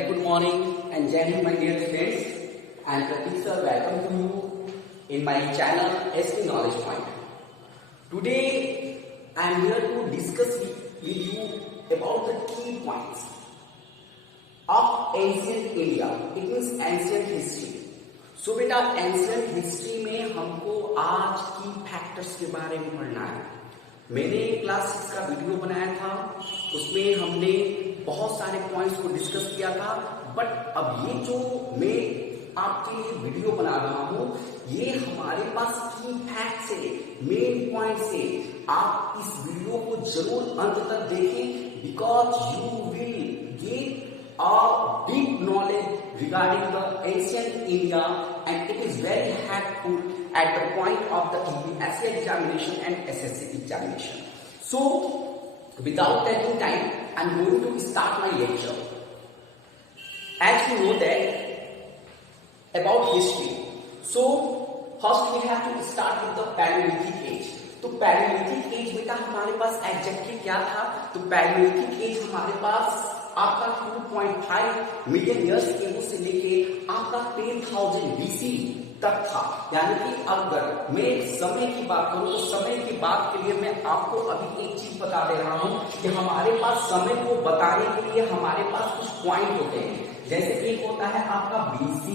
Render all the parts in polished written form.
very good morning and Jai Hind, my dear friends. I am Pratik sir. Welcome to you in my channel ST Knowledge Point. Today I am here to discuss with you about the key points of ancient India. It means ancient history. So बेटा ancient history में हमको आज की factors के बारे में पढ़ना है. मैंने क्लास 6 का वीडियो बनाया था, उसमें हमने बहुत सारे पॉइंट्स को डिस्कस किया था. बट अब ये जो मैं आपके लिए वीडियो बना रहा हूं, ये हमारे पास की फैक्ट्स है, मेन पॉइंट्स है. आप इस वीडियो को जरूर अंत तक देखें, because you will get a deep knowledge regarding the ancient India, and it is very helpful at the point of the UPSC examination and SSC examination. So, without taking time, I am going to start my lecture. As you know that about history, so first we have to start with the Paleolithic age. तो पैलेयोलिथिक as बेटा हमारे पास exactly क्या था? तो पैलेयोलिथिक as हमारे पास आपका 2.5 million years ago से लेके आपका 10,000 BC तक था. यानी कि अगर मैं समय की बात करूं तो समय की बात के लिए मैं आपको अभी एक चीज बता दे रहा हूं कि हमारे पास समय को बताने के लिए हमारे पास कुछ पॉइंट होते हैं. जैसे एक होता है आपका BC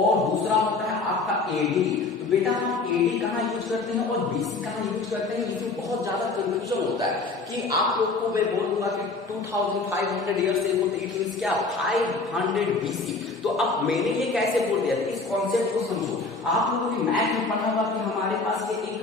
और दूसरा होता है आपका AD. तो बेटा हम AD कहाँ यूज करते हैं और BC कहाँ यूज करते हैं, इसमें बहुत ज्यादा कंफ्यूजन होता है कि आप लोग को मैं बोलूंगा कि 2500 ईयर से इट मींस क्या 500 BC. तो अब मैंने ये कैसे बोल दिया, इस कॉन्सेप्ट को समझो. आप लोगों ने मैथ में पढ़ा होगा कि हमारे पास ये एक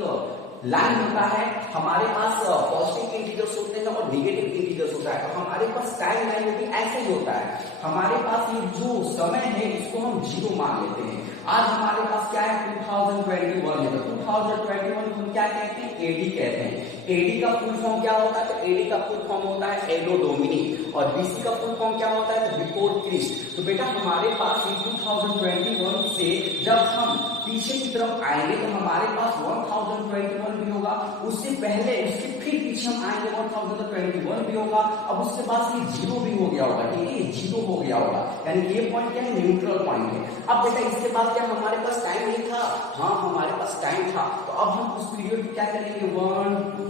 लाइन होता है, हमारे पास पॉजिटिव इंटीजर्स होते हैं और नेगेटिव इंटीजर्स होता है. तो हमारे पास टाइम लाइन में भी ऐसे ही होता है. हमारे पास ये जो समय है इसको हम 0 मान लेते हैं. आज हमारे पास क्या है 2021 है. तो 2021 हम क्या कहते हैं, AD कहते हैं. AD का फुल फॉर्म क्या होता है? तो AD का फुल फॉर्म होता है एनो डोमिनी. और BC का फुल फॉर्म क्या होता है? तो बिफोर क्रिस्ट. तो बेटा हमारे पास 2021 से जब हम पीछे की तरफ आएंगे तो हमारे पास 1021 भी होगा. उससे पहले उसके फिर पीछे हम आएंगे 1021 भी होगा. अब उसके बाद ये 0 भी हो गया होगा. ठीक है, ये 0 हो गया होगा. यानी कि ये पॉइंट क्या है, न्यूट्रल पॉइंट है. अब बेटा इसके बाद क्या हमारे पास टाइम नहीं था? हाँ हमारे पास टाइम था. तो अब हम उस पीरियड में क्या करेंगे, 1 2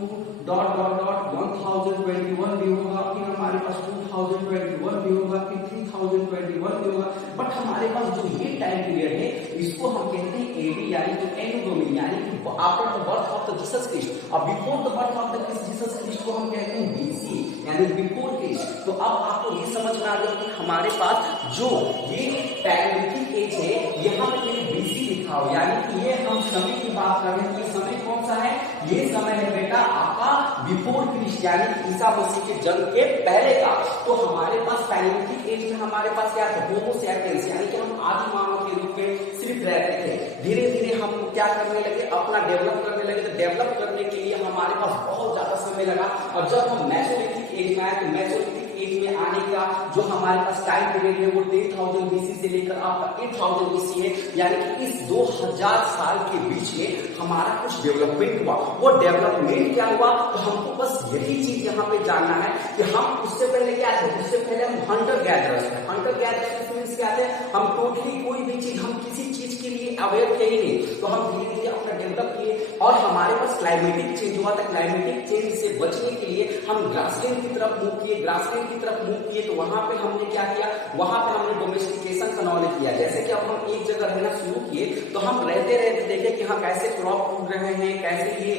डॉट डॉट डॉट 1021 भी होगा, फिर हमारे पास 2021 भी होगा, फिर 3021 भी होगा. बट हमारे पास जो ये टाइम पीरियड है इसको हम कहते हैं AD, यानी कि एनो डोमिनी, यानी कि after the birth of the Jesus Christ. और before the birth of the Jesus Christ को हम कहते हैं BC, यानी बिफोर क्राइस्ट. तो अब आपको ये समझ में आ गया कि हमारे पास जो ये पैलेयोलिथिक एज है यहाँ पे BC लिखा हो, यानी कि ये हम समय की बात कर रहे हैं. ये समय कौन सा है? ये समय है बेटा आपका बिफोर क्राइस्ट, यानी कि ईसा मसीह के जन्म के पहले का. तो हमारे पास पैलेयोलिथिक एज में हमारे पास क्या था, होमो सैपियंस, यानी कि हम आदि मानव के रूप में सिर्फ रहते थे. धीरे धीरे हम क्या करने लगे, अपना डेवलप करने लगे. तो डेवलप करने के लिए हमारे पास बहुत ज्यादा समय लगा. और जब हम मेसोलिथिक एज में आए तो मेसोलिथिक एज में आने का जो हमारे पास टाइम पीरियड है वो 10,000 BC से लेकर आपका 8,000 BC है. यानी कि इस 2000 साल के बीच में हमारा कुछ डेवलपमेंट हुआ. वो डेवलपमेंट क्या हुआ, तो हमको बस यही चीज यहाँ पे जानना है कि हम उससे पहले क्या थे. उससे पहले हम हंटर गैदरर्स थे. हंटर गैदरर्स मींस क्या थे, हम टोटली कोई भी चीज, हम किसी चीज के लिए अवेयर थे ही नहीं. तो हम धीरे धीरे अपना डेवलप किए और हमारे पास क्लाइमेटिक चेंज हुआ था. क्लाइमेटिक चेंज से बचने के लिए हम ग्रासलैंड की तरफ मूव किए. ग्रासलैंड की तरफ मूव किए तो वहां पे हमने क्या किया, वहां पे हमने डोमेस्टिकेशन का नॉलेज किया. जैसे कि अब हम एक जगह रहना शुरू किए तो हम रहते रहते देखे कि हाँ कैसे क्रॉप उग रहे हैं, कैसे ये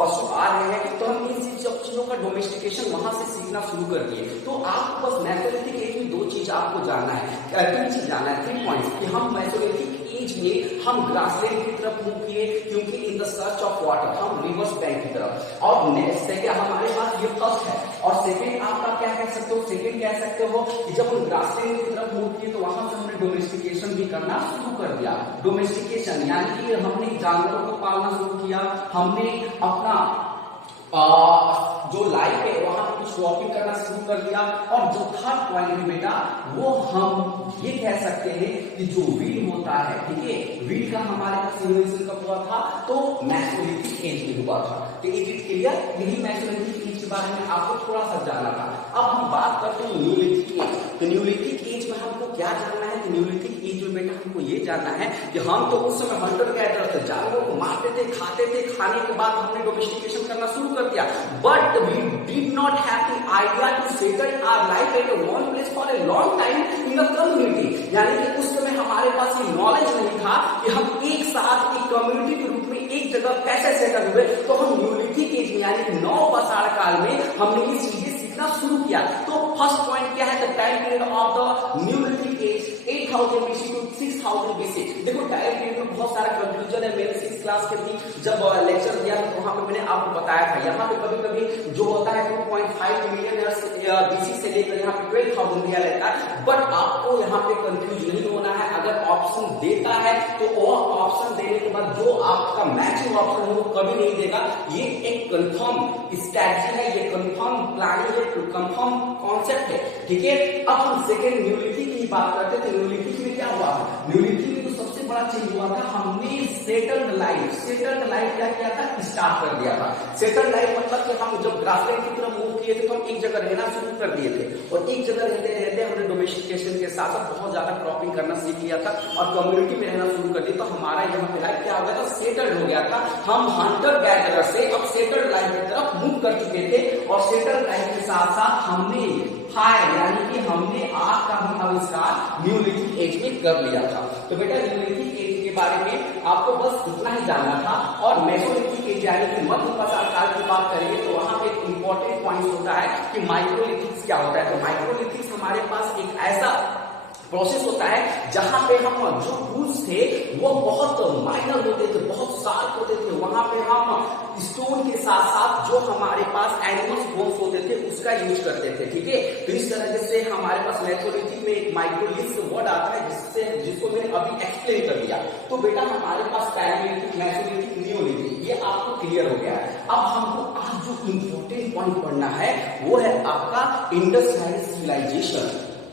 पशु आ रहे हैं. तो हम इन चीजों का डोमेस्टिकेशन वहां से सीखना शुरू कर दिए. तो आपको बस मेसोलिथिक एज में 2 चीज आपको जानना है, 3 चीज जानना है, 3 पॉइंट्स कि हम मेसोलिथिक एज में हम ग्रासलैंड की तरफ मूव किए क्योंकि in the search of water हम रिवर्स बैंक की तरफ. और नेक्स्ट है कि हमारे पास ये फर्स्ट है. और सेकंड आपका क्या कह सकते हो, सेकंड कह सकते हो कि जब हम ग्रासलैंड की तरफ मूव किए तो वहां से हमने डोमेस्टिकेशन भी करना शुरू कर दिया. डोमेस्टिकेशन यानी कि हमने जानवरों को पालना शुरू किया. हमने अपना जो लाइफ है वहां पे कुछ क्रॉपिंग करना शुरू कर दिया। और जो थर्ड पॉइंट है बेटा वो हम ये कह सकते हैं कि जो वीड होता है, ठीक है, वीड का हमारे पास इन्वेंशन कब हुआ था, तो मेसोलिथिक एज में हुआ था। तो इज इट क्लियर? यही मेसोलिथिक एज के बारे में आपको थोड़ा सा जानना था। अब हम बात करते हैं न्यूलिथिक एज। तो न्यूलिथिक एज में हमको क्या जानना है? न्यूलिथिक एज में बेटा हमको ये जानना है कि हम तो उस समय हंटर गैदरर थे, जानवरों को मारते थे, खाते थे, खाने के बाद हमने डोमेस्टिकेशन करना शुरू कर दिया। But we did not have the idea to settle our life at one place for a long time in the community. यानी कि उस समय हमारे पास ये नॉलेज नहीं था कि हम एक साथ एक कम्युनिटी के रूप में एक जगह कैसे सेटल हुए। तो हम न्यूलिथिक एज में यानी कि नवपाषाण काल में हमने ये चीजें सीखना शुरू किया। तो फर्स्ट पॉइंट क्या है? The time period of the Neolithic age 8000 BC to 6000 BC। देखो टाइम पीरियड में बहुत सारा कंफ्यूजन है। मैंने 6th क्लास के भी जब लेक्चर दिया तो वहां पे मैंने आपको बताया था, यहाँ पे कभी कभी जो होता है 2.5 मिलियन BC से लेकर यहाँ पे 12,000 दिया रहता है। बट आपको यहाँ पे कंफ्यूज नहीं होना है। अगर ऑप्शन देता है तो वो ऑप्शन देने के बाद जो आपका मैचिंग ऑप्शन है वो कभी नहीं देगा। ये एक कंफर्म स्ट्रैटेजी है, ये कंफर्म प्लानिंग है, कंफर्म कॉन्सेप्ट है, ठीक है। अब हम सेकेंड न्यूलिथिक की बात करते थे। न्यूलिथिक में क्या हुआ? न्यूलिथिक में तो सबसे बड़ा चीज हुआ था, हमने सेटल्ड लाइफ क्या किया था? स्टार्ट कर दिया था। सेटल्ड लाइफ मतलब कि हम जब ग्रासलैंड की तरफ मूव किए थे तो हम एक जगह रहना शुरू कर दिए थे, और एक जगह रहते रहते हमने डोमेस्टिकेशन के साथ साथ बहुत ज्यादा क्रॉपिंग करना सीख लिया था और कम्युनिटी में रहना शुरू कर दिया। तो हमारा यहाँ पे लाइफ क्या हो गया था? सेटल्ड हो गया था। हम हंटर गैदरर से अब सेटल्ड लाइफ की तरफ मूव कर चुके थे, और सेटल्ड लाइफ के साथ साथ हमने फायर यानी कि हमने आग का भी आविष्कार न्यूलिथिक एज में कर लिया था। तो बेटा न्यूलिथिक एज के बारे में आपको बस इतना ही जानना था। और मेसोलिथिक एज यानी कि मध्यपाषाण काल की बात करेंगे तो वहां पे एक इंपॉर्टेंट पॉइंट होता है कि माइक्रोलिथिक्स क्या होता है। तो माइक्रोलिथिक्स हमारे पास एक ऐसा प्रोसेस होता है जहां पे हम जो टूल्स थे वो बहुत माइनर होते थे, बहुत शार्प होते थे। वहां पे हम स्टोन के साथ साथ जो हमारे पास एनिमल्स बोन्स होते थे उसका यूज करते थे, ठीक है। तो इस तरह से हमारे पास मेसोलिथिक में एक माइक्रोलिथ वर्ड आता है जिसको मैंने अभी एक्सप्लेन कर दिया। तो बेटा हमारे पास पैलियोलिथिक, मेसोलिथिक, नियोलिथिक ये आपको क्लियर हो गया है। अब हमको आज जो इम्पोर्टेंट पॉइंट पढ़ना है वो है आपका इंडस वैली सिविलाइजेशन,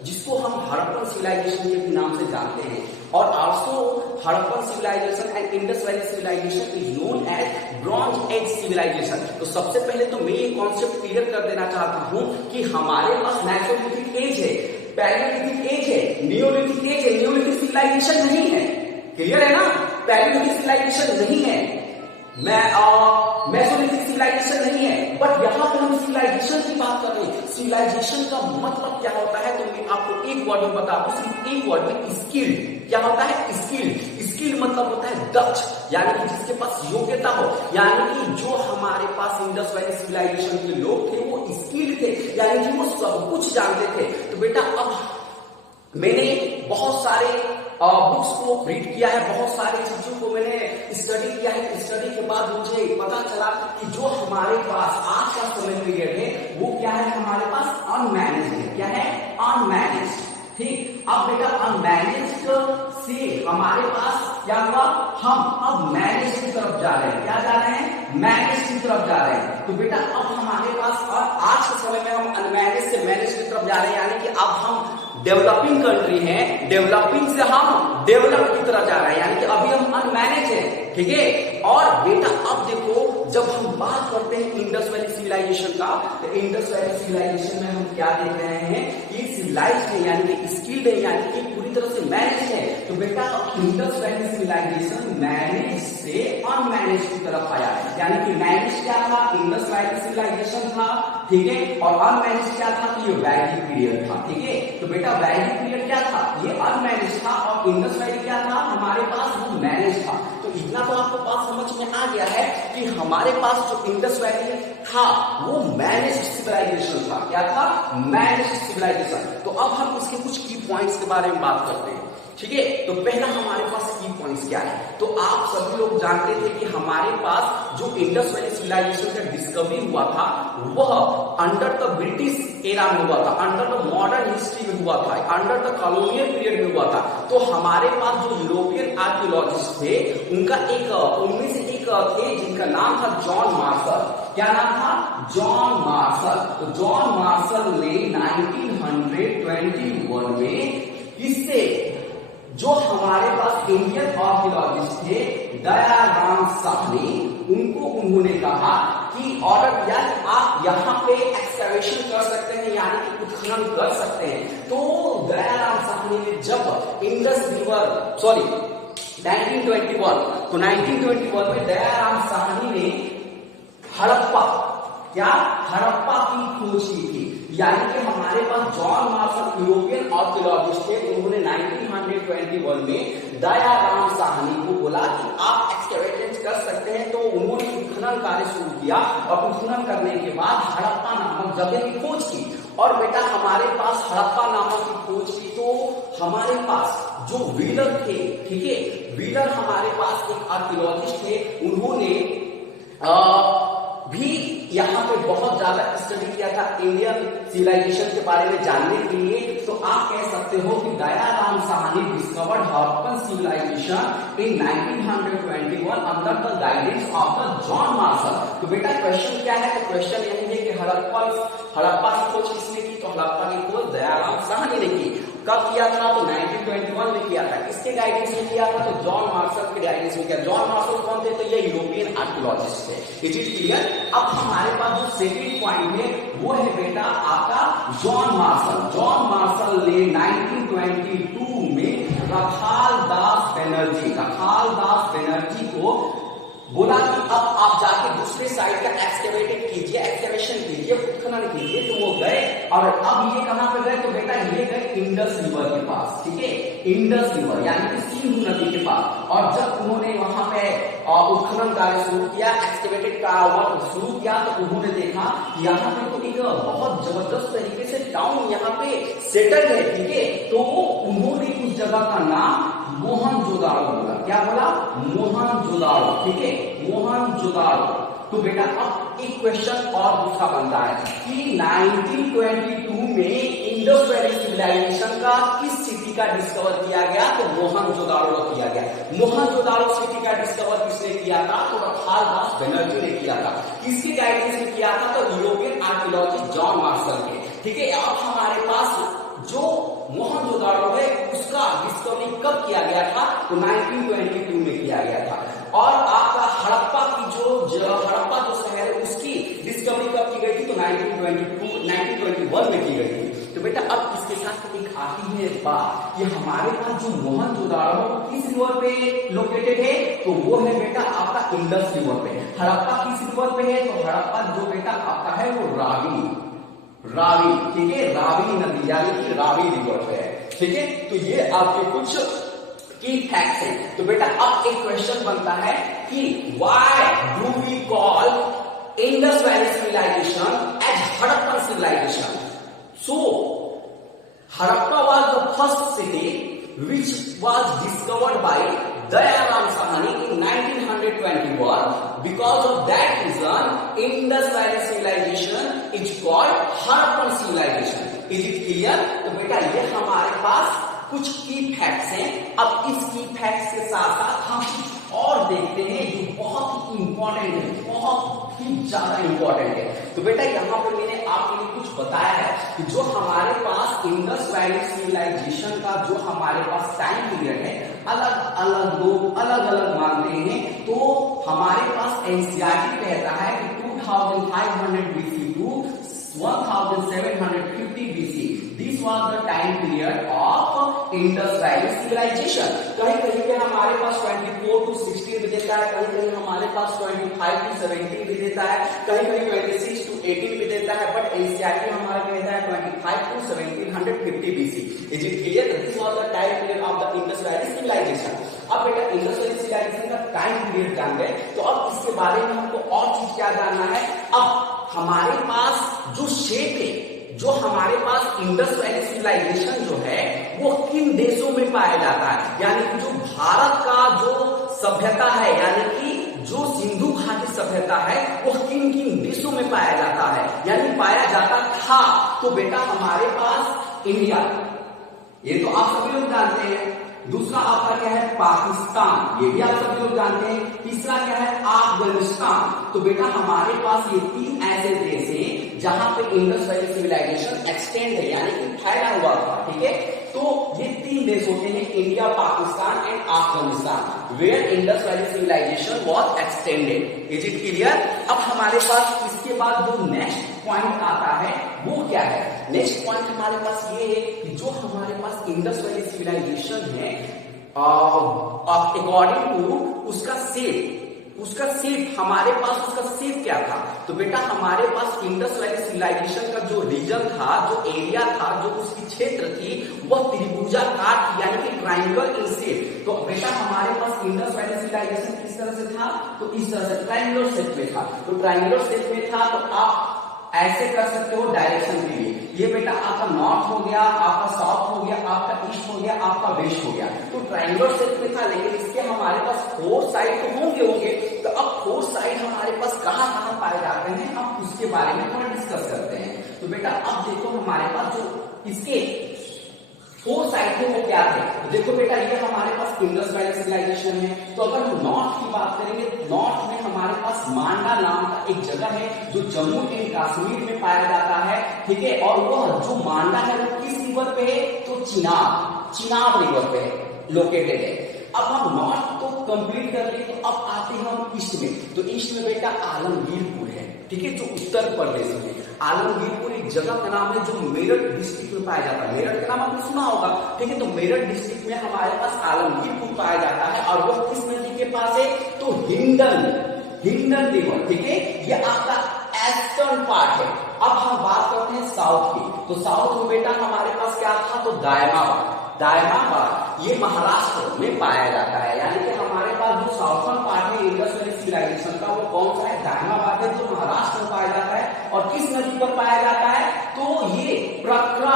जिसको हम हड़प्पन सिविलाइजेशन के नाम से जानते हैं। और also Harappan civilization and Indus valley civilization is known as bronze age civilization. तो सबसे पहले तो मैं ये कॉन्सेप्ट क्लियर कर देना चाहता हूं कि हमारे पास मेसोलिथिक एज है, पैलियोलिथिक एज है, नियोलिथिक एज है, नियोलिथिक सिविलाइजेशन नहीं है। क्लियर है ना? पैलियोलिथिक सिविलाइजेशन नहीं है, मेसोलिथिक सिविलाइजेशन नहीं है। बट यहाँ पे हम सिविलाइजेशन की बात कर रहे हैं। सिविलाइजेशन का मतलब क्या होता है तो मैं आपको एक वर्ड में बता दूं, सिर्फ एक वर्ड में, स्किल्ड। क्या होता है? स्किल्ड मतलब होता है दक्ष, यानी कि जिसके पास योग्यता हो। यानी कि जो हमारे पास इंडस वैली सिविलाइजेशन के लोग थे वो स्किल्ड थे, यानी कि वो सब कुछ जानते थे। तो बेटा अब मैंने बहुत सारे बुक्स को रीड किया है, बहुत सारी चीजों को मैंने स्टडी किया है। स्टडी के बाद मुझे पता चला कि जो हमारे पास आज का समय पीरियड है वो क्या है? हमारे पास अनमैनेज्ड है। क्या है? अनमैनेज्ड। ठीक। अब बेटा अनमैनेज्ड से हमारे पास क्या हुआ? हम अब मैनेज की तरफ जा रहे हैं। क्या जा रहे हैं? मैनेज की तरफ जा रहे हैं। तो बेटा अब हमारे पास आज के समय में हम अनमैनेज से मैनेज की तरफ जा रहे हैं, यानी कि अब हम डेवलपिंग कंट्री हैं, डेवलपिंग से हम डेवलप की तरफ जा रहे हैं, यानी कि अभी हम अनमैनेज हैं, ठीक है। और बेटा अब देखो जब हम बात करते हैं इंडस वैली सिविलाइजेशन का, तो इंडस वैली सिविलाइजेशन में हम क्या देख रहे हैं? ये सिविलाइज्ड है, यानी कि स्किल्ड है, यानी कि पूरी तरह से मैनेज है। तो बेटा इंडस वैली सिविलाइजेशन मैनेज से अनमैनेज की तरफ आया, यानी कि मैनेज क्या था? इंडस वैली सिविलाइजेशन था, ठीक है। और अनमैनेज क्या था? ये वैली पीरियड था, ठीक है। तो बेटा वैली पीरियड क्या था? ये अनमैनेज था, और इंडस वैली क्या था? हमारे पास वो मैनेज था। तो इतना तो आपको बात समझ में आ गया है कि हमारे पास जो इंडस वैली था वो मैनेज्ड सिविलाइजेशन था। क्या था? Managed civilization. तो अब हम इसके कुछ की पॉइंट्स के बारे में बात करते हैं, ठीक है। तो पहला हमारे पास की पॉइंट्स क्या है? तो आप सभी लोग जानते थे कि हमारे पास जो इंडस वैली सिविलाइजेशन का डिस्कवरी हुआ था वह अंडर द ब्रिटिश एरा में हुआ था, अंडर द मॉडर्न हिस्ट्री में हुआ था, अंडर द कॉलोनियल पीरियड में हुआ था। तो हमारे पास जो यूरोपियन आर्कियोलॉजिस्ट थे उनका उनमें से एक एक थे जिनका नाम था जॉन मार्शल। क्या नाम था? John Marshall. तो जॉन मार्शल ने 1921 में किससे, जो हमारे पास इंडियन आर्कियोलॉजिस्ट थे दयाराम साहनी, उनको उन्होंने कहा कि ऑर्डर दिया कि आप यहाँ पे एक्सकैवेशन कर सकते हैं, यानी कि उत्खनन कर सकते हैं। तो दयाराम साहनी ने जब इंडस रिवर 1921, तो 1921 में दयाराम साहनी ने हड़प्पा की खोज की थी। यानी कि हमारे पास जॉन मार्शल यूरोपियन आर्कियोलॉजिस्ट थे, उन्होंने 1921 में दयाराम साहनी को बोला कि आप एक्सकैवेशन कर सकते हैं। तो उन्होंने उत्खनन कार्य शुरू किया और उत्खनन करने के बाद हड़प्पा नामक जगह की खोज की। और बेटा हमारे पास हड़प्पा नामक की खोज की तो हमारे पास जो व्हीलर थे, ठीक है, व्हीलर हमारे पास एक आर्कियोलॉजिस्ट थे, उन्होंने भी यहाँ पे बहुत ज्यादा स्टडी किया था इंडियन सिविलाइजेशन के बारे में जानने के लिए। तो आप कह सकते हो कि Dayaram Sahni discovered Harappan civilization in 1921 under the guidance of the John Marshall. तो बेटा क्वेश्चन क्या है? तो क्वेश्चन यही है कि हड़प्पा की खोज किसने की? तो हड़प्पा की खोज दयाराम साहनी ने की। कब किया था? तो 1921 में किया था। किसके गाइडेंस में किया था? तो जॉन मार्शल के गाइडेंस में किया। जॉन मार्शल कौन थे? तो ये यूरोपियन आर्कियोलॉजिस्ट थे। It is clear. अब हमारे पास जो सेकंड पॉइंट है वो है बेटा आपका जॉन मार्शल। जॉन मार्शल ने 1922 में रखाल दास बनर्जी को बोला कि अब आप जाके दूसरे साइड का एक्सकैवेशन कीजिए, उत्खनन कीजिए। तो वो गए और अब ये कहां पे गए? तो बेटा ये गए इंडस रिवर के पास, ठीक है, इंडस रिवर यानी कि सिंधु नदी के पास। और जब उन्होंने वहां पे उत्खनन कार्य शुरू किया, एक्सकैवेटेड का वर्क शुरू किया, तो उन्होंने देखा कि यहाँ पे तो एक बहुत जबरदस्त तरीके से टाउन यहाँ पे सेटल है, ठीक है। तो उन्होंने उस जगह का नाम मोहनजोदाड़ो बोला। क्या बोला? मोहनजोदाड़ो, ठीक है, मोहनजोदाड़ो। तो बेटा अब एक क्वेश्चन और दूसरा बनता है कि 1922 में इंडस वैली सिविलाइजेशन का किस सिटी का डिस्कवर किया गया? तो मोहनजोदाड़ो किया गया। मोहनजोदाड़ो सिटी का डिस्कवर किसने किया था? तो रखाल दास बनर्जी ने किया था। किसके गाइडेंस में किया था? तो यूरोपियन आर्कियोलॉजिस्ट जॉन मार्शल के, ठीक है। अब हमारे पास जो मोहनजोदाड़ो है उसका डिस्कवरी कब किया गया था? तो 1922 में किया गया था। और आपका हड़प्पा जो शहर है उसकी डिस्कवरी कब की गई थी? तो 1921 में की गई थी। तो बेटा अब इसके साथ एक आती है बात कि हमारे पास जो मोहनजोदाड़ो किस रिवर पे लोकेटेड है? तो वो है बेटा आपका इंडस रिवर पे। हड़प्पा किस रिवर पे है? तो हड़प्पा जो बेटा आपका है वो रावी, ठीक है, रावी नदी यानी कि रावी रिवर पे है, ठीक है। तो ये आपके कुछ की फैक्ट्स हैं। तो बेटा अब एक क्वेश्चन बनता है कि why do we call Indus valley civilization as Harappan civilization? So Harappa was the first city which was discovered by Dayaram Sahani in 1921. Because of that reason, Indus Valley civilization is called Harappan civilization. Is it clear? तो बेटा ये हमारे पास कुछ की facts हैं। अब इस की फैक्ट्स के साथ साथ हम और देखते हैं जो बहुत ही इंपॉर्टेंट है, बहुत ही ज्यादा इंपॉर्टेंट है। तो बेटा यहाँ पे मैंने आपके लिए कुछ बताया है कि जो हमारे पास इंडस वैली सिविलाइजेशन का जो हमारे पास टाइम पीरियड है, अलग अलग लोग अलग अलग मानते हैं। तो हमारे पास एनसीईआरटी कहता है कि 2500 BC to 1750 BC this was the time period of Indus valley civilization. कहीं कहीं पे हमारे पास 24 to 16 भी देता है, कहीं कहीं हमारे पास 25 to 17 भी देता है, कहीं कहीं 26 to 18 भी देता है। बट एनसीईआरटी हमारा कहता है 25 to 1750 BC। Is it clear? This was the time period of the Indus valley civilization. अब बेटा इंडस वैली सिविलाइजेशन का टाइम पीरियड जान गए, तो अब इसके बारे में हमको और चीज क्या जानना है? अब हमारे पास जो शेप है, जो हमारे पास इंडस वैली सिविलाइजेशन जो है वो किन देशों में पाया जाता है, यानी कि जो भारत का जो सभ्यता है, यानी कि जो सिंधु घाटी सभ्यता है वो किन किन देशों में पाया जाता है, यानी पाया जाता था। तो बेटा हमारे पास इंडिया, ये तो आप सभी लोग जानते हैं, दूसरा आपका क्या है पाकिस्तान, ये भी आप सभी लोग जानते हैं। तीसरा क्या है अफगानिस्तान। तो बेटा हमारे पास ये 3 ऐसे देश हैं जहां पे इंडस वैली सिविलाइजेशन एक्सटेंड है, यानी कि फैला हुआ था, ठीक है। तो ये 3 देश होते हैं India, Pakistan and Afghanistan, where Indus valley civilization was extended. Is it clear? अब हमारे पास इसके बाद जो नेक्स्ट पॉइंट आता है वो क्या है? नेक्स्ट पॉइंट हमारे पास ये है कि जो हमारे पास इंडस वैली सिविलाइजेशन है अकॉर्डिंग टू उसका सेट हमारे पास उसका सेट क्या था? तो बेटा हमारे पास इंडस वैली सिविलाइजेशन का जो रीजन था, जो एरिया था, जो उसकी क्षेत्र थी, वह त्रिभुजाकार थी, यानी कि ट्रायंगल इन शेप। तो बेटा हमारे पास इंडस वैली सिविलाइजेशन किस तरह से था? तो इस तरह से ट्रायंगुलर शेप में था। तो ट्रायंगुलर शेप में था तो आप ऐसे कर सकते हो डायरेक्शन के लिए। ये बेटा आपका नॉर्थ हो गया, आपका साउथ हो गया, आपका ईस्ट हो गया, आपका वेस्ट हो गया। तो ट्रायंगुलर शेप में था, लेकिन इसके हमारे पास 4 साइड तो होंगे। तो अब 4 साइड हमारे पास कहाँ कहाँ पाए जाते हैं, हम उसके बारे में थोड़ा डिस्कस करते हैं। तो बेटा अब देखो हमारे पास जो इसके 4 साइड थे वो क्या थे? तो देखो बेटा ये हमारे पास इंडस वैली सिविलाइजेशन है। तो अगर हम नॉर्थ की बात करेंगे, नॉर्थ में हमारे पास मांडा नाम का एक जगह है जो जम्मू एंड कश्मीर में पाया जाता है, ठीक है। और वह जो मांडा है वो किस रिवर पे है? तो चिनाब रिवर पे लोकेटेड है। अब हम नॉर्थ तो कंप्लीट कर लिए, तो अब आते हैं हम ईस्ट में। तो ईस्ट में बेटा आलमगीरपुर है, ठीक है, जो उत्तर प्रदेश में। आलमगीरपुर एक जगह का नाम है जो मेरठ डिस्ट्रिक्ट में पाया जाता है। मेरठ का नाम आपने सुना होगा, ठीक है। तो मेरठ डिस्ट्रिक्ट में हमारे पास आलमगीरपुर पाया जाता है, और वो किस नदी के पास है? तो हिंडन रिवर, ठीक है। ये आपका ईस्टर्न पार्ट है। अब हम बात करते हैं साउथ की। तो साउथ में बेटा हमारे पास क्या था? तो दायमाबाद ये महाराष्ट्र में पाया जाता है, यानी कि हमारे पास जो साउथर्न पार्ट है इंडस वैली सिविलाइजेशन का वो कौन सा है? दायमाबाद है, जो महाराष्ट्र में पाया जाता है। और किस नदी पर पाया जाता है? तो ये प्रकरा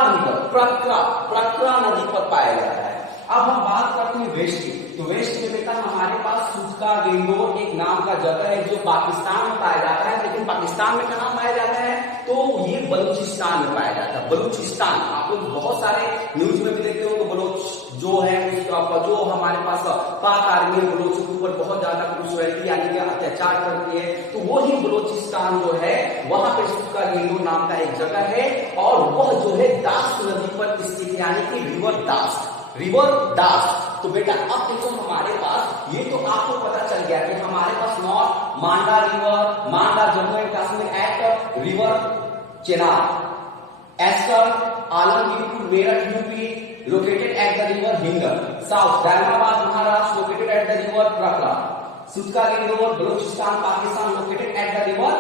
नदी पर पाया जाता है। अब हम बात करते हैं वेस्ट की। तो वेस्ट में बेटा हमारे पास सुस्का गेंदोर एक नाम का जगह है जो पाकिस्तान में पाया जाता है, लेकिन पाकिस्तान में कहाँ पाया जाता है? तो ये बलूचिस्तान में पाया जाता है। बलूचिस्तान आप लोग बहुत सारे न्यूज में भी देखते हो, तो बलोच जो है उसका जो हमारे पास पाक आर्मी है बलोचों के ऊपर बहुत ज्यादा क्रूरता यानी कि अत्याचार करती है। तो वो ही बलोचिस्तान जो है वहां पे सुस्का गेंदोर नाम का एक जगह है, और वह जो है दास नदी पर स्थित, यानी कि रिवर दास। तो बेटा अब देखो हमारे पास ये तो आपको पता चल गया कि हमारे पास north Manda river, Manda Jammu and Kashmir at river Chenab, eastern Alamgirpur Meerut UP located at the river Hindon, south Daimabad Maharashtra located at the river Pravara, सुस्का Dor Balochistan Pakistan located at the river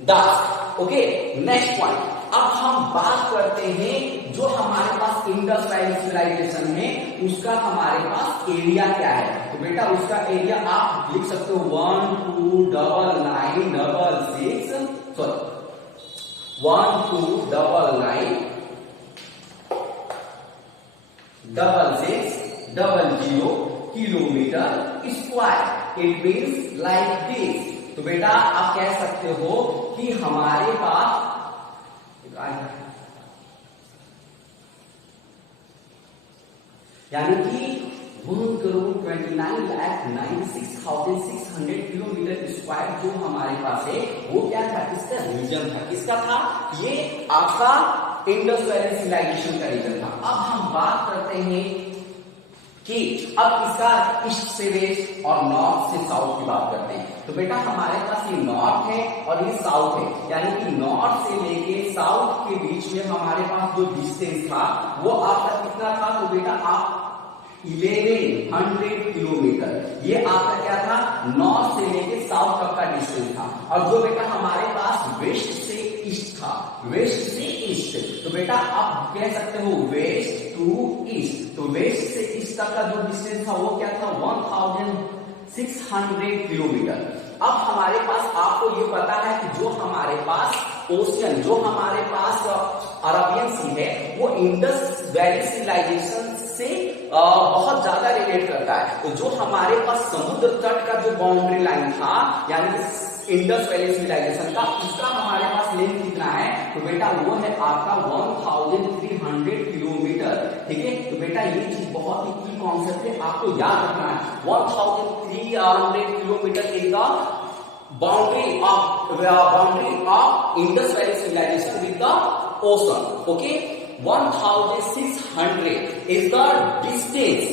Dasht. Okay, next point. अब हम बात करते हैं जो हमारे पास इंडस वैली सिविलाइजेशन है उसका हमारे पास एरिया क्या है। तो बेटा उसका एरिया आप लिख सकते हो 12996600 kilometre square. It means like this. तो बेटा आप कह सकते हो कि हमारे पास यानी कि 1,29,96,600 किलोमीटर स्क्वायर जो हमारे पास है वो क्या था? किसका रीजन था? किसका था? ये आपका इंडस वैली सिविलाइजेशन का रीजन था। अब हम बात करते हैं कि अब इसका ईस्ट से वेस्ट और नॉर्थ से साउथ की बात करते हैं। तो बेटा हमारे पास ये नॉर्थ है और ये साउथ है, यानी कि नॉर्थ से लेके साउथ के बीच में हमारे पास जो डिस्टेंस था वो आपका कितना था? तो बेटा आप 1100 किलोमीटर ये आपका क्या था? नॉर्थ से लेके साउथ तक का डिस्टेंस था। और जो बेटा हमारे पास वेस्ट से ईस्ट था, वेस्ट से ईस्ट, तो बेटा आप कह सकते हो वेस्ट टू ईस्ट। तो वेस्ट से ईस्ट तक का जो डिस्टेंस था वो क्या था? 1600 किलोमीटर। अब हमारे पास आपको ये पता है कि जो हमारे पास ओशियन, जो हमारे पास अरबियन सी है वो इंडस वैली सिविलाइजेशन से बहुत ज्यादा रिलेट करता है। तो जो हमारे पास समुद्र तट का जो बाउंड्री लाइन था यानी कि इंडस वैली सिविलाइजेशन का, उसका हमारे पास लेंथ कितना है? तो बेटा वो है आपका 1300 किलोमीटर। ठीक है। तो बेटा ये चीज बहुत ही की कॉन्सेप्ट है, आपको याद रखना है। 1300 kilometre is the boundary of Indus Valley civilization with the ocean. Okay, 1600 is the distance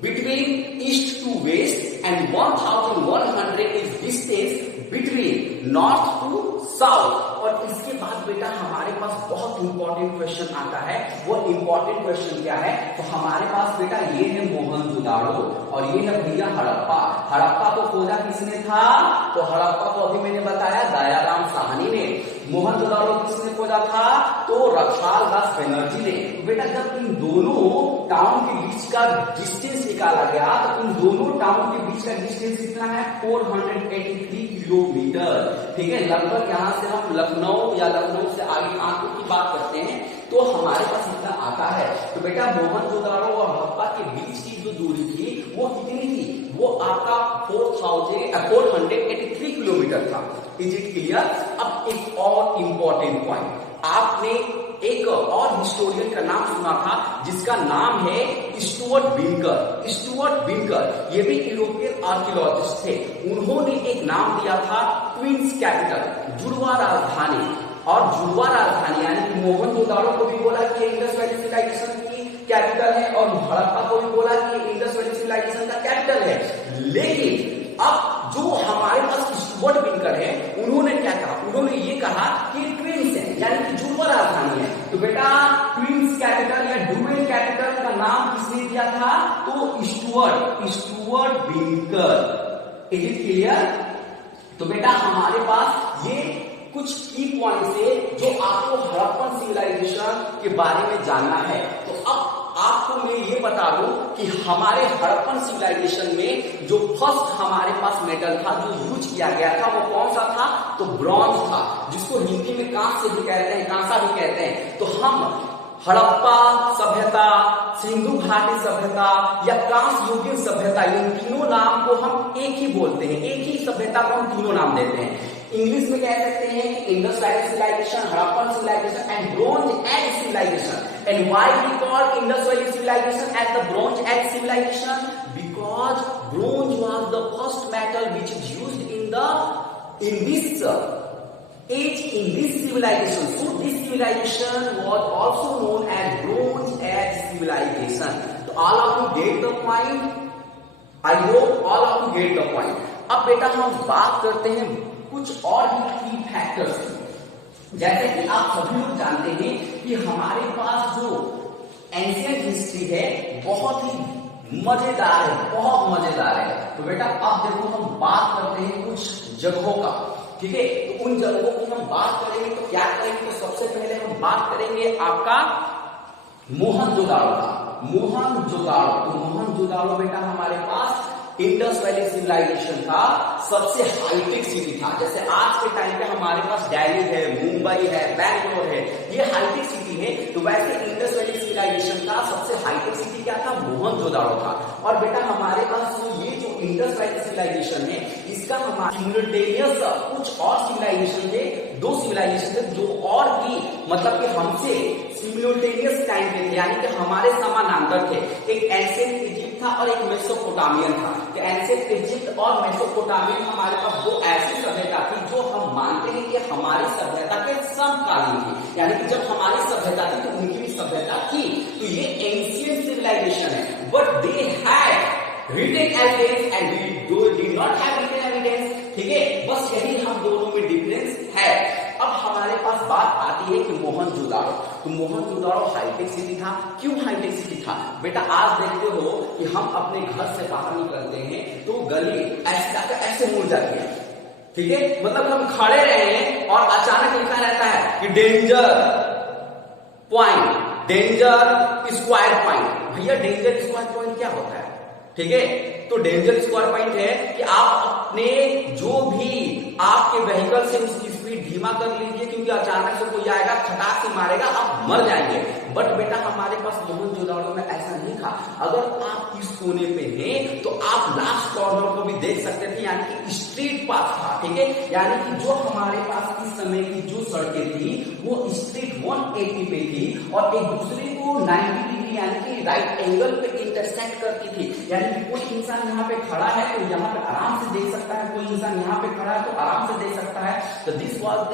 between east to west, and 1100 is distance between north to south. और इसके बाद बेटा हमारे पास बहुत इंपॉर्टेंट क्वेश्चन आता है। वो इंपॉर्टेंट क्वेश्चन क्या है? तो हमारे पास बेटा ये है मोहनजोदाड़ो और ये है भैया हड़प्पा। हड़प्पा को खोजा किसने था? तो हड़प्पा को अभी मैंने बताया दयाराम साहनी ने। मोहनजोदाड़ो किसने खोजा था? तो रखाल दास बनर्जी ने। तो बेटा जब इन दोनों टाउन के बीच का डिस्टेंस निकाला गया तो इन दोनों टाउन के बीच का डिस्टेंस कितना है? 483 किलोमीटर। ठीक है, लगभग यहां से हम लखनऊ या लखनऊ से आगे कानपुर की बात करते हैं तो हमारे पास इतना आता है। तो बेटा मोहनजोदाड़ो और हड़प्पा के बीच की जो दूरी थी वो कितनी थी? वो आपका 483 किलोमीटर था। Is it clear? अब एक और इंपॉर्टेंट पॉइंट, आपने एक और हिस्टोरियन का नाम सुना था जिसका नाम है स्टुअर्ट बिनकर। स्टुअर्ट बिनकर ये भी यूरोपियन आर्कियोलॉजिस्ट थे। उन्होंने एक नाम दिया था ट्विंस कैपिटल, जुड़वा राजधानी। और जुड़वा राजधानी यानी कि मोहनजोदाड़ो को भी बोला कि इंडस वैली सिविलाइजेशन की कैपिटल है और हड़प्पा को भी बोला कि इंडस वैली सिविलाइजेशन का कैपिटल है। लेकिन अब जो हमारे पास स्टुअर्ट बिनकर है उन्होंने क्या कहा? उन्होंने ये कहा कि ट्विंस है यानी कि जुड़वा राजधानी है। तो बेटा ट्विंस कैपिटल या डुअल कैपिटल का नाम किसने दिया था? तो Stuart Binkar. Is it clear? तो बेटा हमारे पास ये कुछ की पॉइंट्स है जो आपको हड़प्पन सिविलाइजेशन के बारे में जानना है। तो अब आपको मैं ये बता दूं कि हमारे हड़प्पन सिविलाइजेशन में जो फर्स्ट हमारे पास मेटल था जो यूज किया गया था वो कौन सा था? तो ब्रॉन्ज था, जिसको हिंदी में कांस्य भी कहते हैं, कांसा भी कहते हैं। तो हम हड़प्पा सभ्यता, सिंधु घाटी सभ्यता या कांस्य युगीन सभ्यता, इन तीनों नाम को हम एक ही बोलते हैं, एक ही सभ्यता को हम तीनों नाम देते हैं। इंग्लिश में कह सकते हैं कि Indus valley civilization, Harappan civilization and bronze age civilization. And why we call Indus valley civilization as the bronze age civilization? Because bronze was the first metal which is used in this age, in this civilization. So this civilization was also known as Bronze Age civilization. So all of you get the point? I hope all of you get the point. अब बेटा हम बात करते हैं कुछ और भी की फैक्टर्स की। जैसे कि आप सभी लोग जानते हैं कि हमारे पास जो एंशिएंट हिस्ट्री है बहुत ही मजेदार है, बहुत मजेदार है। तो बेटा अब देखो हम बात करते हैं कुछ जगहों का, ठीक है। तो उन जगहों की हम बात करेंगे तो क्या करेंगे? तो सबसे पहले हम बात करेंगे आपका मोहनजोदाड़ो का। मोहनजोदाड़ो, तो मोहनजोदाड़ो बेटा हमारे पास इंडस वैली सिविलाइजेशन का सबसे हाईटेक सिटी था। जैसे आज के टाइम पे हमारे पास दिल्ली है, मुंबई है, बैंगलोर है, ये हाईटेक सिटी है। तो वैसे इंडस वैली सिविलाइजेशन का सबसे हाईटेक सिटी क्या था? मोहनजोदाड़ो था। और बेटा हमारे पास ये जो इंडस वैली सिविलाइजेशन है इसका हमारे सिमुलेटेनियस कुछ और सिविलाइजेशन थे, दो सिविलाइजेशन थे जो और भी मतलब कि हमसे सिमुलेटेनियस टाइम पे थे, यानी कि हमारे समानांतर थे। एक एंशिएंट इजिप्ट था और एक मेसोपोटामियन था। एंशिएंट इजिप्ट और मेसोपोटामियन हमारे पास दो ऐसी सभ्यता थी जो हम मानते हैं कि हमारी सभ्यता के समकालीन थी, यानी कि जब हमारी सभ्यता थी तो उनकी भी सभ्यता थी। तो ये एंशिएंट सिविलाइजेशन है, but they had written evidence and we did not have written evidence, ठीक है। बस यही हम दोनों में डिफरेंस है। अब हमारे पास बात आती है कि मोहनजोदाड़ो, तो मोहनजोदाड़ो हाईटेक सिटी था। क्यों हाईटेक सिटी था? बेटा आज देखते हो कि हम अपने घर से बाहर निकलते हैं तो गली ऐसे जाकर ऐसे मुड़ जाती है, ठीक है। मतलब हम खड़े रहे हैं और अचानक लिखा रहता है कि danger point, danger square point. भैया डेंजर स्क्वायर पॉइंट क्या होता है? ठीक है, तो डेंजर स्क्वायर पॉइंट है कि आप अपने जो भी आपके व्हीकल से उसकी स्पीड धीमा कर लीजिए, क्योंकि अचानक से कोई आएगा खटाक से मारेगा, आप मर जाएंगे। बट बेटा हमारे पास मोहनजोदाड़ो में ऐसा नहीं था। अगर आप इस कोने पे हैं तो आप लास्ट कॉर्नर को भी देख सकते थे, यानी कि स्ट्रीट पाथ था, ठीक है। यानी कि जो हमारे पास इस समय की जो सड़कें थी वो स्ट्रीट 180 पे थी और एक दूसरे को 90 डिग्री यानी कि राइट एंगल पे इंटरसेक्ट करती थी, यानी कि कोई इंसान यहाँ पे खड़ा है तो यहाँ पे आराम से देख सकता है, कोई इंसान यहाँ पे खड़ा है तो आराम से देख सकता है। तो this was the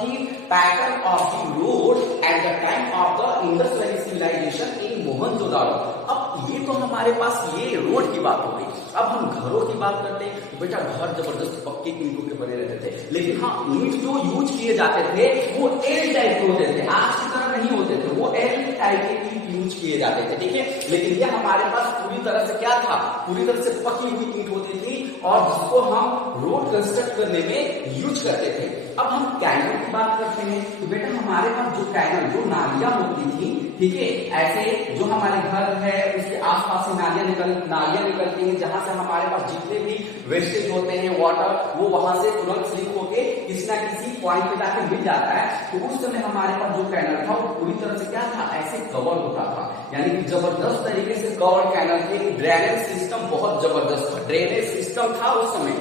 pattern of the road at the time of the Indus valley civilisation in Mohenjodaro. अब ये तो हमारे पास ये रोड की बात हो गई। अब हम घरों की बात करते हैं तो बेटा घर जबरदस्त पक्के ईंटों के बने रहते थे, लेकिन हाँ ईंट जो यूज किए जाते थे वो एल टाइप के होते थे, आज की तरह नहीं होते थे, वो एल टाइप के ईंट यूज किए जाते थे, ठीक है। लेकिन ये हमारे पास पूरी तरह से क्या था, पूरी तरह से पकी हुई ईंट होती थी और जिसको हम रोड कंस्ट्रक्ट करने में यूज करते थे। अब हम कैनल की बात करते हैं तो बेटा हमारे पास जो कैनल, जो नालियां होती थी, ठीक है, ऐसे जो हमारे घर है उसके आसपास से नालियां निकलती हैं, जहां से हमारे पास जितने भी वेस्टेज होते हैं वाटर, वो वहां से तुरंत स्लिप होके किसी ना किसी पॉइंट पे जाके मिल जाता है। तो उस समय हमारे पास जो कैनल था वो पूरी तरह से क्या था, ऐसे कवर होता था, यानी कि जबरदस्त तरीके से कवर कैनल थे। ड्रेनेज सिस्टम बहुत जबरदस्त था, ड्रेनेज सिस्टम था उस समय,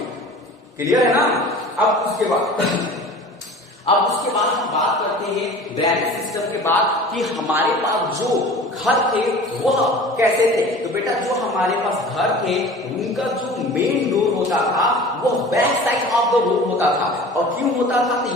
क्लियर है ना। अब उसके बाद हम बात करते हैं ड्रेनेज सिस्टम के बाद कि हमारे पास जो घर थे वह कैसे थे। तो बेटा जो हमारे पास घर थे उनका जो मेन डोर होता था वो back side of the road होता था। और क्यों होता था, तो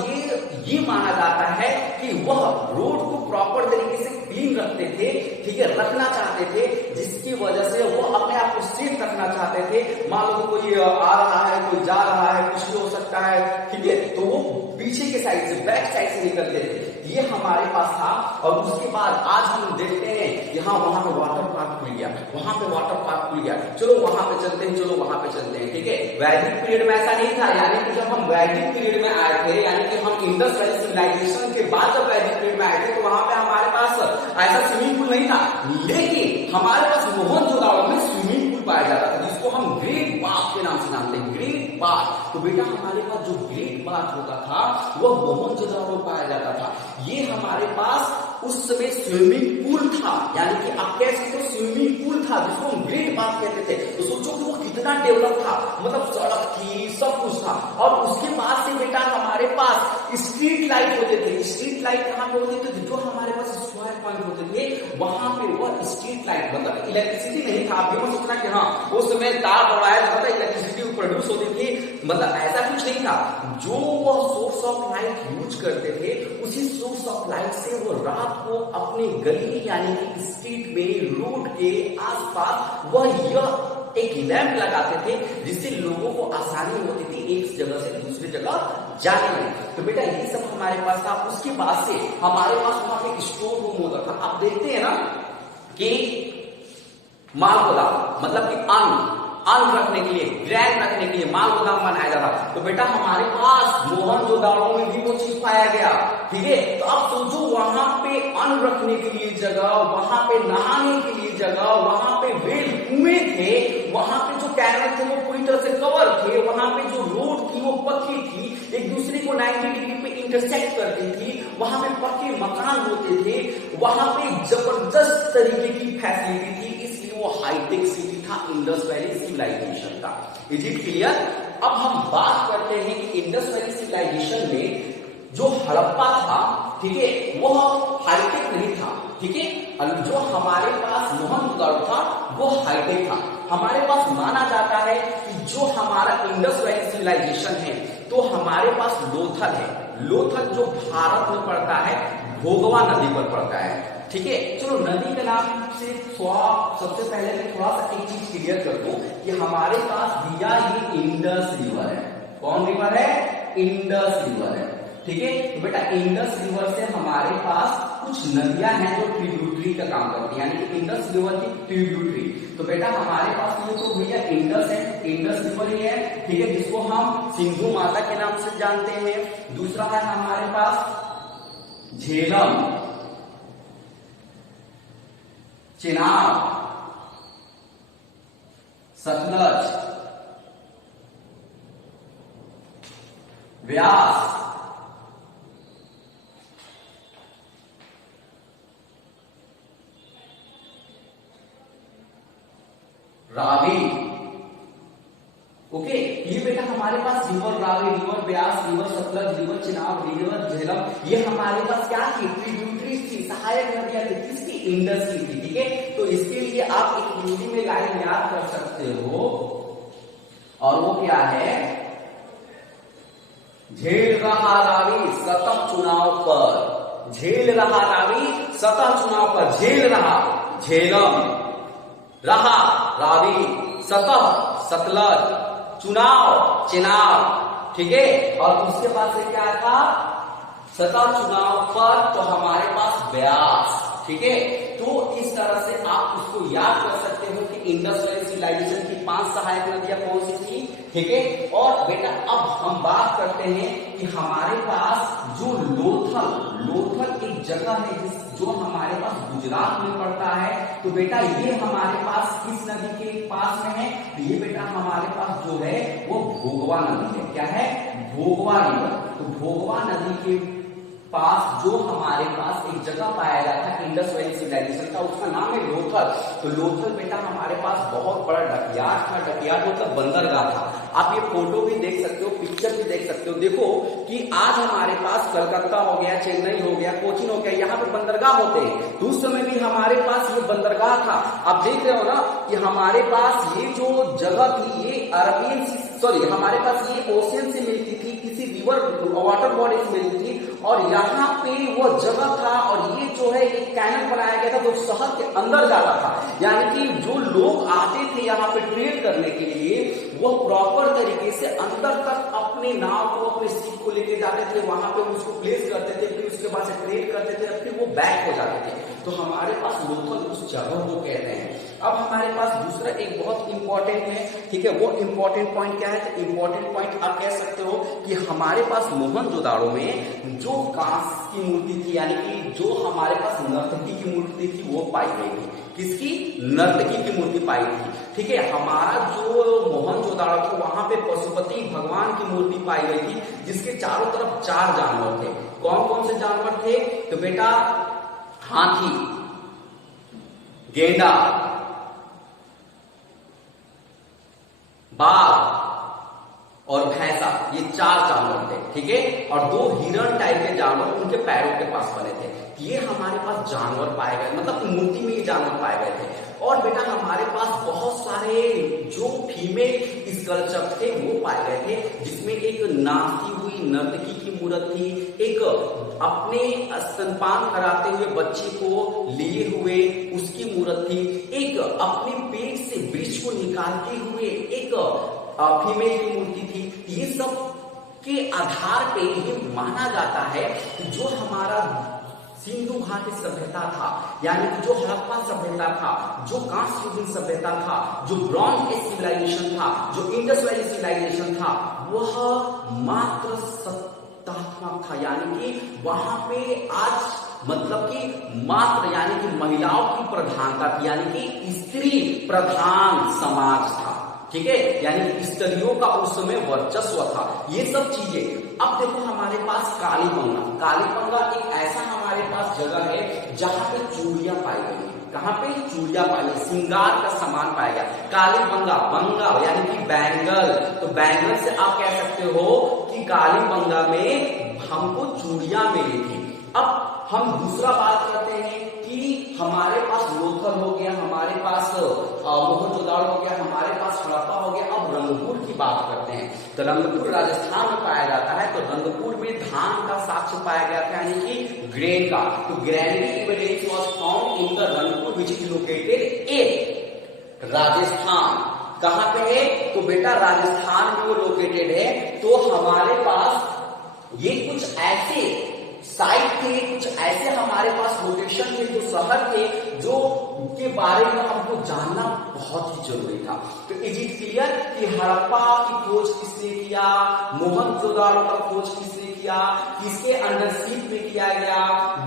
ये माना जाता है कि वह रोड को प्रॉपर तरीके से क्लीन रखते थे, ठीक है, रखना चाहते थे, जिसकी वजह से वो अपने आप को सेफ रखना चाहते थे। मान लो कोई आ रहा है, कोई जा रहा है, कुछ भी हो सकता है, ठीक है, तो वो पीछे के साइड से, बैक साइड से निकलते थे। ये हमारे पास था। और उसके बाद आज हम देखते हैं कि हाँ वहां पे वाटर पार्क खुल गया, वहां पे वाटर पार्क खुल गया, चलो वहां पे चलते हैं, चलो वहां पे चलते हैं, ठीक है। वैदिक पीरियड में ऐसा नहीं था, यानी कि जब हम वैदिक पीरियड में आए थे, यानी कि हम इंडस वैली सिविलाइजेशन के बाद जब वैदिक पीरियड में आए थे, तो वहां पे हमारे पास ऐसा स्विमिंग पूल नहीं था, लेकिन हमारे पास मोहनजोदाड़ो में स्विमिंग पूल पाया जाता था, जिसको हम ग्रेट बाथ के नाम से जानते हैं, ग्रेट बाथ। तो बेटा हमारे पास जो ग्रेट बाथ होता था वह मोहनजोदाड़ो पाया जाता था। ये हमारे पास उस समय स्विमिंग पूल था, यानी कि आप कह सकते हो स्विमिंग पूल था, जिसको हम ग्रेट बाथ कहते थे। तो सोचो कि वो कितना डेवलप था, मतलब सड़क थी, सब कुछ था। और उसके बाद से बेटा हमारे पास स्ट्रीट लाइट होते थे। स्ट्रीट लाइट कहाँ पे होते थे, जो हमारे पास स्क्वायर पॉइंट होते थे वहां पे वह स्ट्रीट लाइट, मतलब इलेक्ट्रिसिटी नहीं था। आप ये सोचना कि हाँ उस समय तार और वायर जो था इलेक्ट्रिसिटी प्रोड्यूस होती थी, मतलब ऐसा कुछ नहीं था। जो वह सोर्स ऑफ लाइट यूज करते थे, उसी सोर्स ऑफ लाइट से वो रात को अपने गली यानी कि स्ट्रीट में, रोड के आसपास वह यह एक लैंप लगाते थे, जिससे लोगों को आसानी होती थी एक जगह से दूसरी जगह जाने में। तो बेटा ये सब हमारे पास था। उसके बाद से हमारे पास वहां पे स्टोर रूम होता था। आप देखते हैं ना कि माल गोदाम, मतलब कि अन्न रखने के लिए, ग्रैन रखने के लिए माल गोदाम बनाया जाता। तो बेटा हमारे पास मोहनजोदाड़ो में भी वो चीज पाया गया, ठीक है। तो अब सोचो वहां पे अन्न रखने के लिए जगह, वहां पे नहाने के लिए जगह, वहां पे वेल कुएं थे, वहां पे जो कैनल थे वो पूरी तरह से कवर थे, वहां पे जो रोड थी वो पक्की थी, एक दूसरे को 90 डिग्री पे इंटरसेक्ट करती थी, वहां पे पक्के मकान होते थे, वहां पे जबरदस्त तरीके की फैसिलिटी थी, इसलिए वो हाईटेक सिटी था इंडस वैली सिविलाइजेशन का। Is it clear? अब हम बात करते हैं कि इंडस वैली सिविलाइजेशन में जो हड़प्पा था, ठीक है, वह हाईटेक नहीं था, ठीक है। जो हमारे पास मोहनजोदाड़ो था वो हाईटेक था। हमारे पास माना जाता है कि जो हमारा इंडस वैली सिविलाइजेशन है, तो हमारे पास लोथल है। लोथल जो भारत में पड़ता है, भोगवा नदी पर पड़ता है, ठीक है। चलो नदी के नाम से सबसे पहले मैं थोड़ा सा एक चीज क्लियर कर दूं कि हमारे पास दिया ये इंडस रिवर है। कौन रिवर है? इंडस रिवर है, ठीक है। तो बेटा इंडस रिवर से हमारे पास कुछ नदियां हैं जो ट्रिब्यूटरी का काम करती है, यानी कि इंडस रिवर की ट्रिब्यूटरी। तो बेटा हमारे पास ये तो भैया इंडस है, इंडस रिवर ही है, ठीक है, जिसको हम सिंधु माता के नाम से जानते हैं। दूसरा है हमारे पास झेलम, चिनाब, सतलज, व्यास, रावी। ओके, ये बेटा हमारे पास river Ravi, river Beas, river Sutlej, river Chenab, river Jhelum, ये हमारे पास क्या थी? ट्रिब्यूटरीज थी, सहायक नदियां थी। किसकी? इंडस की थी। ठीक है, तो इसके लिए आप एक हिंदी में लाइन याद कर सकते हो, और वो क्या है, झेल रहा रावी सतह चुनाव पर, झेल रहा रावी सतह चुनाव पर, झेल रहा, झेलम, रहा रावी, सतह सतलज, चुनाव चुनाव। ठीक है, और उसके बाद से क्या था, सतह चुनाव पर, तो हमारे पास ब्यास। ठीक है, तो इस तरह से आप उसको याद कर सकते हो कि इंडस वैली सिविलाइजेशन की 5 सहायक नदियां कौन सी थी। ठीक है, और बेटा अब हम बात करते हैं कि हमारे पास जो लोथल, लोथल एक जगह है जो हमारे पास गुजरात में पड़ता है। तो बेटा ये हमारे पास किस नदी के पास में है, तो ये बेटा हमारे पास जो है वो भोगवा नदी है। क्या है, भोगवा रिवर। तो भोगवा नदी के पास जो हमारे पास एक जगह पाया जाता है इंडस वैली सिविलाइजेशन का, उसका नाम है लोथल। तो लोथल बेटा हमारे पास बहुत बड़ा डकयार्ड था, डकयार्ड मतलब बंदरगाह था। आप ये फोटो भी देख सकते हो, पिक्चर भी देख सकते हो। देखो कि आज हमारे पास कलकत्ता हो गया, चेन्नई हो गया, कोचीन हो गया, यहाँ पे बंदरगाह होते हैं। तो उस समय भी हमारे पास ये बंदरगाह था। आप देख रहे हो ना कि हमारे पास ये जो जगह थी ये अरबियन, सॉरी हमारे पास ये ओशियन से मिलती थी, किसी रिवर वाटर बॉडी से मिलती थी, और यहाँ पे वो जगह था, और ये जो है एक कैनल बनाया गया था जो शहर के अंदर जाता था। यानी कि जो लोग आते थे यहाँ पे ट्रेड करने के लिए, वो प्रॉपर तरीके से अंदर तक अपने नाव को, अपने शिप को लेके जाते थे, वहां पे उसको प्लेस करते थे, फिर उसके बाद से ट्रेड करते थे, फिर वो बैक हो जाते थे। तो हमारे पास लोथल उस जगह को कहते हैं। अब हमारे पास दूसरा एक बहुत इंपॉर्टेंट है। ठीक है, वो इंपॉर्टेंट पॉइंट क्या है, तो इंपॉर्टेंट पॉइंट आप कह सकते हो कि हमारे पास मोहनजोदाड़ो में जो कांस्य की मूर्ति थी, यानी कि जो हमारे पास नर्तकी की मूर्ति थी वो पाई गई थी। किसकी, नर्तकी की मूर्ति पाई थी। ठीक है, हमारा जो मोहनजोदाड़ो था वहां पे पशुपति भगवान की मूर्ति पाई गई थी, जिसके चारों तरफ 4 जानवर थे। कौन कौन से जानवर थे, तो बेटा हाथी, गेंडा, बाघ और भैंसा, ये 4 जानवर थे। ठीक है, और 2 हिरण टाइप के जानवर उनके पैरों के पास बने थे। ये हमारे पास जानवर पाए गए, मतलब मूर्ति में ये जानवर पाए गए थे। और बेटा हमारे पास बहुत सारे जो फीमेल स्कल्पचर थे वो पाए गए थे, जिसमें एक नाचती हुई नर्तकी की मूर्त थी, एक अपने स्तनपान कराते हुए बच्चे को लिए हुए उसकी मूर्त थी, एक अपने पेट से वृक्ष को निकालते हुए एक फीमेल की मूर्ति थी। ये सब के आधार पे ये माना जाता है कि जो हमारा सिंधु घाटी सभ्यता था, यानी कि जो हड़प्पा सभ्यता था, जो कांस्य युगीन सभ्यता था, जो ब्रॉन्ज एज सिविलाइजेशन था, जो इंडस वैली सिविलाइजेशन था, वह मात्र सत्तात्मक था। यानी कि वहां पे आज मतलब कि मात्र यानी कि महिलाओं की प्रधानता थी, यानी कि स्त्री प्रधान समाज था। ठीक है, यानी कि स्त्रियों का उस समय वर्चस्व था। ये सब चीजें। अब देखो हमारे पास कालीबंगा, कालीबंगा एक ऐसा हमारे पास जगह है जहां पे चूड़ियां पाई गई। कहां पे, चूड़ियां पाई गई, श्रृंगार का सामान पाया गया। कालीबंगा, बंगा यानी कि बैंगल, तो बैंगल से आप कह सकते हो कि कालीबंगा में हमको चूड़ियां मिली थी। अब हम दूसरा बात करते हैं कि हमारे पास लोथल हो गया, हमारे पास मोहनजोदाड़ो हो गया, हमारे पास हड़प्पा हो गया। अब रंगपुर की बात करते हैं, तो रंगपुर राजस्थान में पाया जाता है। तो रंगपुर में धान का साक्ष्य पाया गया था, यानी कि ग्रेन का। तो granary evidence was found in the Rangpur which is located in Rajasthan. कहां पे है, तो बेटा राजस्थान में वो लोकेटेड है। तो हमारे पास ये कुछ ऐसे साइट थे, कुछ ऐसे हमारे पास लोकेशन थे, जो शहर थे, जो के बारे में हमको जानना बहुत ही जरूरी था। तो इज इट क्लियर कि हड़प्पा की खोज किसने किया, मोहनजोदाड़ो का खोज किसने किया, किसके अंडरशिप में किया गया,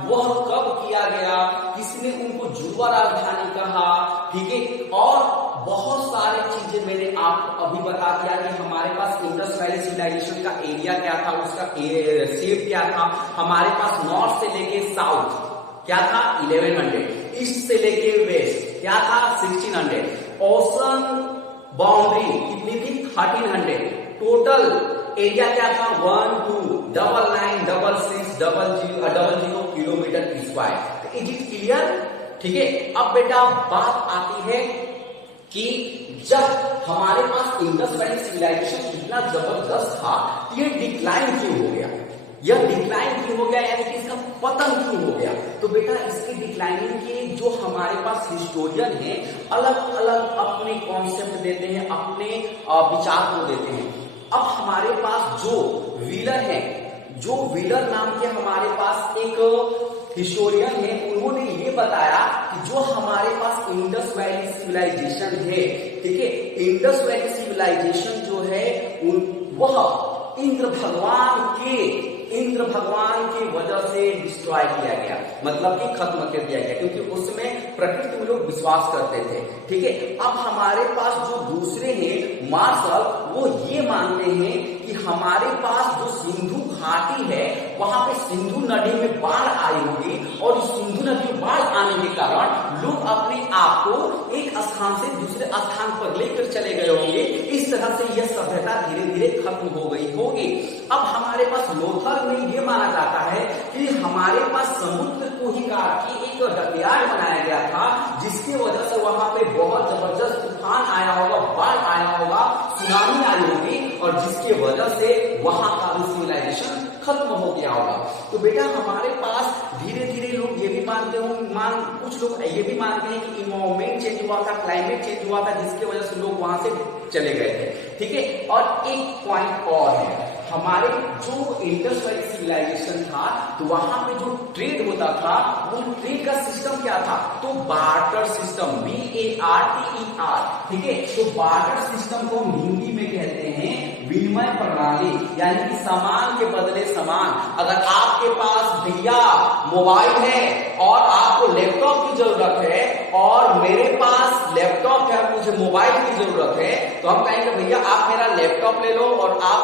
वह कब किया गया, किसने उनको जुड़वा राजधानी कहा। ठीक है, और बहुत सारी चीजें मैंने आपको अभी बता दिया कि हमारे पास इंडस वैली सिविलाइजेशन का एरिया क्या था, उसका शेप क्या था। हमारे पास नॉर्थ से लेके साउथ क्या था 1100, ईस्ट से लेके वेस्ट क्या था 1600, ओशन बाउंड्री कितनी थी 1300, टोटल एरिया क्या था 12996600 kilometre square. Is it clear ठीक है। अब बेटा बात आती है कि जब हमारे पास इंडस वैली सिविलाइजेशन इतना जबरदस्त था, ये डिक्लाइन क्यों हो गया? यह डिक्लाइन क्यों हो गया, यानी कि इसका पतन क्यों हो गया? तो बेटा इसके डिक्लाइनिंग के जो हमारे पास हिस्टोरियन हैं, अलग अलग अपने कॉन्सेप्ट देते हैं, अपने विचार को देते हैं। अब हमारे पास जो व्हीलर है, जो व्हीलर नाम के हमारे पास एक हिस्टोरियन है, उन्होंने ये बताया कि जो हमारे पास इंडस वैली सिविलाइजेशन है, ठीक है, इंडस वैली सिविलाइजेशन जो है वह इंद्र भगवान की वजह से डिस्ट्रॉय किया गया, मतलब कि खत्म कर दिया गया, क्योंकि उसमें प्रकृति में लोग विश्वास करते थे, ठीक है। अब हमारे पास जो दूसरे हैं मार्शल, वो ये मानते हैं कि हमारे पास जो सिंधु घाटी है, वहां पे सिंधु नदी में बाढ़ आई होगी, और इस सिंधु नदी में बाढ़ आने के कारण लोग अपने आप को एक स्थान से दूसरे स्थान पर लेकर चले गए होंगे। इस तरह से यह सभ्यता धीरे धीरे खत्म हो गई होगी। अब हमारे पास लोथर में यह माना जाता है कि हमारे पास समुद्र को ही काट के एक डकयार्ड बनाया गया था, जिसकी वजह से वहां पे बहुत जबरदस्त तूफान आया होगा, बाढ़ आया होगा, सुनामी आई होगी, और जिसकी वजह से वहां का भी सिविलाइजेशन खत्म हो गया होगा। तो बेटा हमारे पास धीरे धीरे लोग ये भी मानते हो, कुछ लोग ये भी मानते हैं कि इन्वायरमेंट चेंज हुआ था, क्लाइमेट चेंज हुआ था, जिसकी वजह से लोग वहां से चले गए थे, ठीक है। और एक पॉइंट और है, हमारे जो इंडस वैली सिविलाइजेशन था, तो वहां पे जो ट्रेड होता था, वो ट्रेड का सिस्टम क्या था? तो बार्टर सिस्टम, BARTER, ठीक है। तो बार्टर सिस्टम को हिंदी में कहते हैं विनिमय प्रणाली, यानी कि सामान के बदले सामान। अगर आपके पास भैया मोबाइल है और आपको लैपटॉप की जरूरत है, और मेरे पास लैपटॉप है, मुझे मोबाइल की जरूरत है, तो हम कहेंगे भैया आप मेरा लैपटॉप ले लो और आप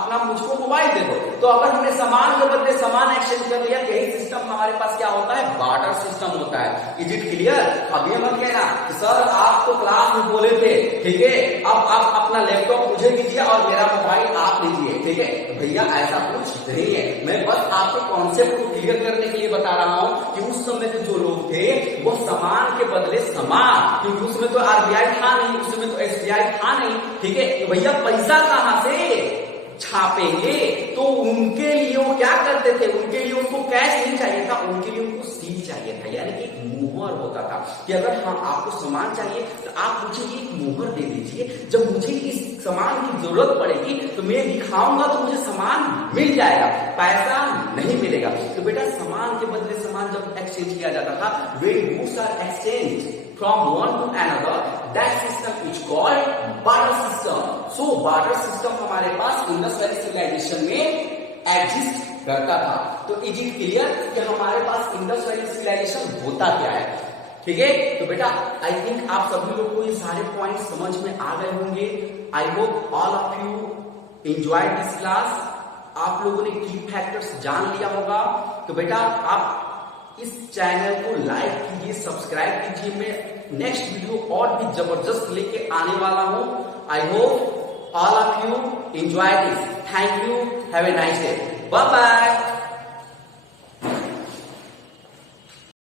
अपना मुझको मोबाइल दे दो। तो अगर हमने सामान के बदले सामान एक्सचेंज कर लिया, यही सिस्टम हमारे पास क्या होता है? बार्टर सिस्टम होता है। Is it clear? अब ये मत कहना कि सर आप तो क्लास में बोले थे, ठीक है, अब आप अपना लैपटॉप मुझे दीजिए और मेरा मोबाइल आप लीजिए, ठीक है। तो भैया ऐसा कुछ नहीं है, मैं बस आपके कॉन्सेप्ट को क्लियर करने के लिए बता रहा हूं कि उस समय के जो लोग थे वो सामान के बदले सामान, क्योंकि उसमें तो RBI था नहीं, उसमें तो SBI था नहीं, ठीक है। तो भैया पैसा कहां से छापेंगे? तो उनके लिए वो क्या करते थे? उनके लिए उनको कैश नहीं चाहिए था, उनके लिए उनको सील चाहिए था, यानी कि एक मोहर होता था कि अगर हाँ आपको सामान चाहिए तो आप मुझे एक मोहर दे दीजिए, जब मुझे इस सामान की जरूरत पड़ेगी तो मैं दिखाऊंगा तो मुझे सामान मिल जाएगा, पैसा नहीं मिलेगा। तो बेटा सामान के बदले सामान जब एक्सचेंज किया जाता था, when goods are exchanged from one to another, that system is called barter system. So barter system हमारे पास इंडस वैली सिविलाइजेशन में एग्जिस्ट करता था। तो इज इट क्लियर कि हमारे पास इंडस वैली सिविलाइजेशन होता क्या है? ठीक है। तो बेटा आई थिंक आप सभी लोग को ये सारे पॉइंट समझ में आ गए होंगे। आई hope all of you enjoy this class. आप लोगों ने की फैक्टर्स जान लिया होगा। तो बेटा आप इस चैनल को लाइक कीजिए, सब्सक्राइब कीजिए। मैं नेक्स्ट वीडियो और भी जबरदस्त लेके आने वाला हूं। I hope all of you enjoy this. Thank you, have a nice day, bye bye.